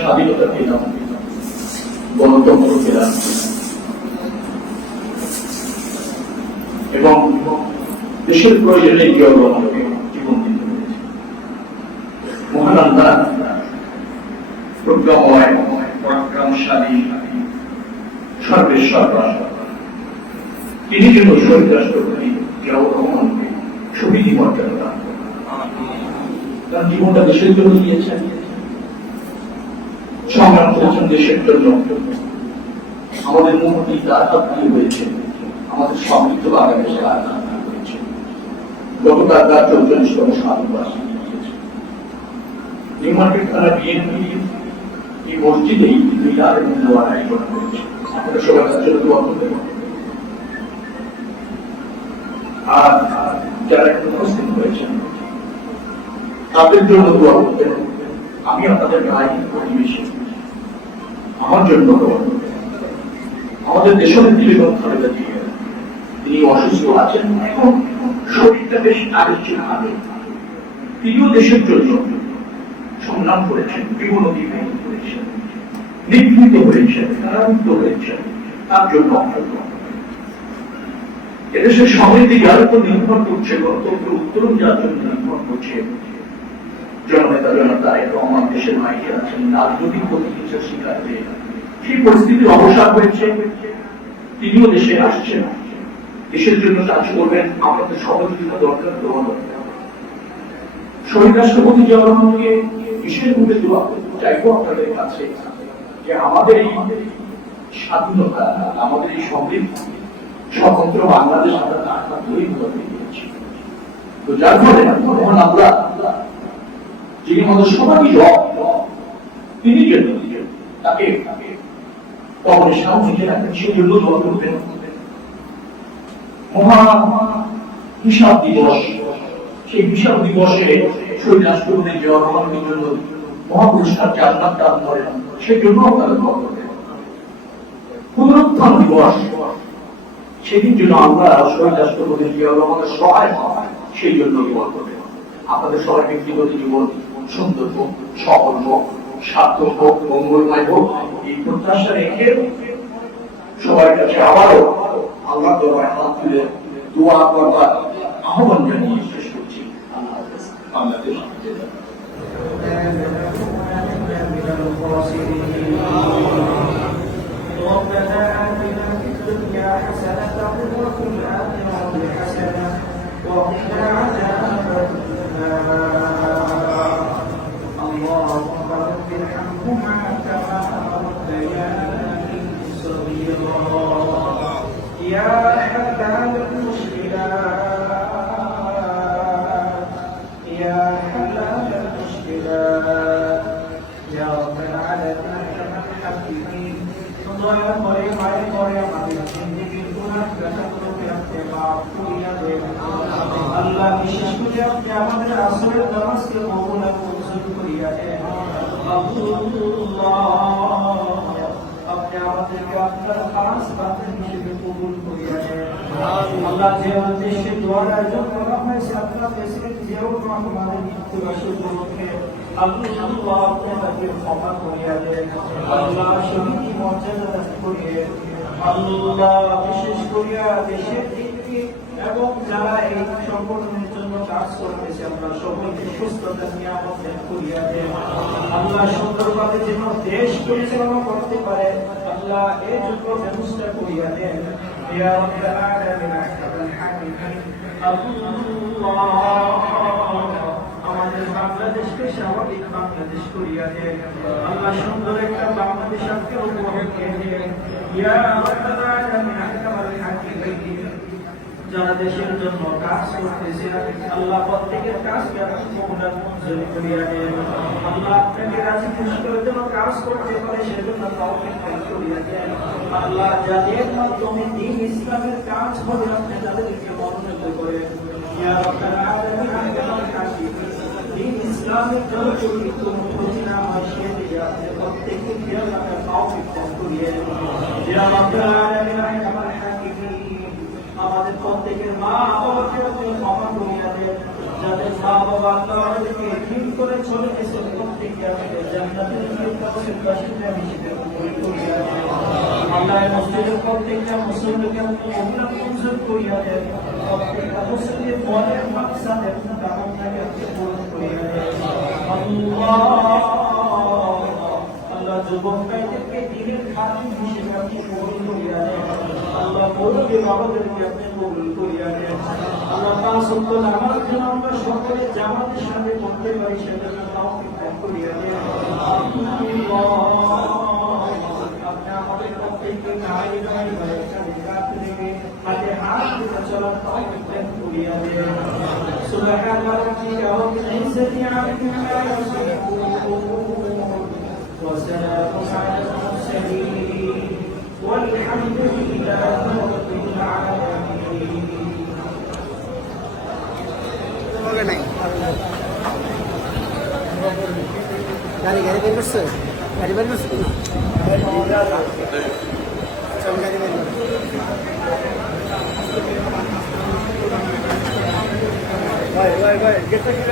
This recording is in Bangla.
স্বাধীনতা পেলাম, গণতন্ত্র পেলাম এবং দেশের প্রয়োজনে আমাকে জীবন দিতে পেরেছে। মহান আল্লাহ প্রজ্ঞাময়, পরাক্রমশালী, সর্বেশ্বর, তিনি যেন শহীদ রাষ্ট্রপতি জিয়াউর রহমানকে শহীদ মর্যাদা দান করেন। তার জীবনটা দেশের জন্য দিয়েছেন, সংগ্রাম করেছেন দেশের জন্য। আমাদের মুক্তি তার হাত দিয়ে হয়েছে, আমাদের সমৃদ্ধ বাংলাদেশে হয়েছে। গতকাল তার ৪৪তম স্বাধীনবার্ষিকী দিয়েছে। নিউ মার্কেট থানা বিএনপি এই মসজিদেই মিলাদ এবং দোয়ার আয়োজন করেছে। আপনারা সবাই তার জন্য দোয়া করবেন। আর যারা একটু উপস্থিত হয়েছেন তাদের জন্য দোয়া করবেন। আমি আপনাদের ভাই পরিবেশে আমার জন্য দোয়া করবেন। আমাদের দেশনেত্রী বেগম খালেদা জিয়া, তিনি অসুস্থ আছেন এবং শরীরটা বেশ আলোচিত হবে। তিনিও দেশের জন্য সংগ্রাম করেছেন, জীবন অতিবাহিত করেছেন, নিগৃহীত হয়েছেন, কারারুদ্ধ হয়েছেন। তার জন্য এদেশের সমৃদ্ধি যার উপর নির্ভর করছে, গণতন্ত্র উত্তরণ যার জন্য নির্ভর করছে, জননেতা তারেক রহমান দেশের মাইকে আছেন, রাজনৈতিক প্রতিহিংসার শিকার হয়ে সেই পরিস্থিতির অবসান হয়েছে। তিনিও দেশে আসছেন, দেশের জন্য কাজ করবেন। আমাদের সহযোগিতা দরকার, দেওয়া দরকার। শহীদ রাষ্ট্রপতি জিয়াউর রহমানকে বিশেষভাবে দোয়া করতে চাইবো আপনাদের কাছে যে আমাদের এই স্বাধীনতা, আমাদের এই সমৃদ্ধি, স্বতন্ত্র বাংলাদেশ আমরা তার হাত ধরেই ধরে দিয়েছি। তো যার ফলে মহান আল্লাহ, যিনি আমাদের সবারই রব, তিনি যেন তাকে কবরের সামনে নিয়ে রাখেন, সেই জন্য দোয়া করবেন। মহা হিসাব দিবস, সেই হিসাব দিবসে শহীদ রাষ্ট্রপতি জিয়াউর রহমানের জন্য মহাপুরস্কার জান্নাত দান করেন, সেই জন্য আপনারা দোয়া করবেন। পুনরুত্থান দিবস, সেদিন জন্য আমরা শহীদ রাষ্ট্রপতি জিয়াউর রহমানের সহায় হয়, সেই জন্য দোয়া করবেন। আপনাদের সবার ব্যক্তিগত জীবন সুন্দর হোক, সফল হোক, সার্থক হোক, মঙ্গলময় হোক, এই প্রত্যাশা রেখে সবার কাছে আবারও আল্লাহ দরবারে হাত তুলে দোয়া করবার আহ্বান জানিয়ে শেষ করছি। আল্লাহ হাফেজ। বাংলাদেশ ربنا آتنا في الدنيا حسنة وفي الآخرة حسنة وقنا عذاب النار. اللهم رب ارحمهما كما ربياني صغيرا. يا حلال المشكلات، يا حلال المشكلات، يا رب العالمين الحكيم. দয়া করে মায়ের করে আমাদের জিন্দেগির গুনাহ খাতাগুলোকে আপনি মাফ করিয়া দেন। আল্লাহ, বিশেষ করে আপনি আমাদের আসরের নামাজকে কবুল এবং মঞ্জুর করিয়া দেন। আল্লাহ, আপনি আমাদেরকে আপনার খাস বান্দা হিসেবে কবুল করিয়া দেন। আল্লাহ, যে উদ্দেশ্যে দোয়ার আয়োজন করা হয়েছে, আপনার প্রেসিডেন্ট জিয়াউর রহমানের মৃত্যুবার্ষিকী উপলক্ষে আল্লাহ আপনি তাকে ক্ষমা করিয়া দেন। আল্লাহ, শহীদ মর্যাদা দান করিয়ে আল্লাহ, বিশেষ করিয়া দেশের দিকে এবং যারা এই সংগঠনের জন্য কাজ করতেছে, আমরা সকলকে সুস্থতা নিয়ামত দান করিয়া দেন। আল্লাহ, সুন্দরভাবে যেন দেশ পরিচালনা করতে পারে, আল্লাহ এর জন্য ব্যবস্থা করিয়া দেন। ইয়া রাব্বাল আলামিন আল হাকিম। আল্লাহ, আমাদের বাংলাদেশকে স্বাভাবিক বাংলাদেশ করিয়া দেন। আল্লাহ, সুন্দর একটা বাংলাদেশ আপনি উপহার দিয়ে দেন। ইয়া রাব্বাল আলামিন আল হাকিম। যারা দেশের জন্য কাজ করতেছে, আল্লাহ প্রত্যেকের কাজকে আপনি কবুল মঞ্জুর করিয়া দেন। আল্লাহ, আপনাকে রাজি খুশি করে যেন কাজ করতে পারে সেজন্য তৌফিক দান করিয়া দেন। আল্লাহ, যাদের মাধ্যমে দ্বীন ইসলামের কাজ হবে আপনি তাদেরকে মনোনীত করেন। ইয়া রাব্বাল আলামিন আল হাকিম। দ্বীন ইসলামের জন্য যদি কোনো ফজিলা হয় সেদিকে আপনি প্রত্যেককে খেয়াল রাখার তৌফিক দান করিয়া দেন। ইয়া রাব্বাল আলামিন আল হাকিম। আমাদের প্রত্যেকের মা বাবাকে আপনি ক্ষমা করিয়া দেন, যাদের মা বাবা আল্লাহ আমাদেরকে এতিম করে চলে গেছে, প্রত্যেককে আমাদের জান্নাতের ফেরদাউসের বাসিন্দা হিসেবে কবুল করিয়া দেন। আল্লাহ এই মসজিদের প্রত্যেকটা মুসল্লিকে আপনি কবুল মঞ্জুর করিয়া দেন। প্রত্যেকটা মুসল্লির মনের মাকসাদের কামনাকে আপনি পূরণ করিয়া দেন। আল্লাহ যুবক ভাইদেরকে দিনের খাতির হিসেবে আপনি কবুল করিয়া দেন। আল্লাহ মুরব্বী বাবাদেরকে আপনি কবুল করিয়া দেন। আল্লাহ পাঁচ ওয়াক্ত নামাজ যেন আমরা সকলে জামাতের সাথে পড়তে পারি সেটা তৌফিক দান করিয়া দেন। আপনি আমাদের প্রত্যেককে নারী ভাই কাছে থেকে হাতে হাত দিতে চলার তৌফিক দান করিয়া দেন। সুবহান রাব্বিকা রাব্বিল ইজ্জাতি আম্মা ইয়াসিফুন ওয়া সালামুন আলাল মুরসালিন والحمد لله رب العالمين. গাড়ি গাড়ি বের করছে গাড়ি বের করছে না গাড়ি বের ভাই ভাই ভাই গেটটা কি